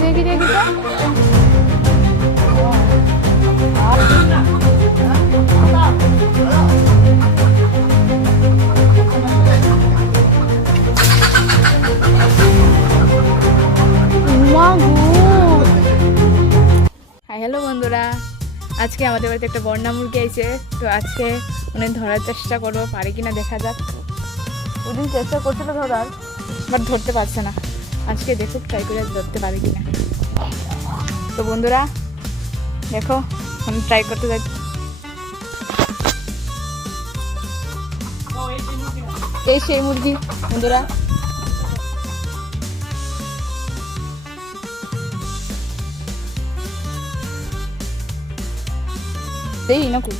দেখি দেখি তো হ্যালো বন্ধুরা, আজকে আমাদের বাড়িতে একটা বন্যা মুরগি আইছে। তো আজকে উনি ধরার চেষ্টা করবো, পারে কিনা দেখা যাক। ওদিন চেষ্টা করছিল ধরার, বাট ধরতে পারছে না। আজকে দেখো ট্রাই করে ধরতে পারে কিনা। তো বন্ধুরা দেখো, আমি ট্রাই করতে যাচ্ছি। এই সেই মুরগি বন্ধুরা, দেই না খুব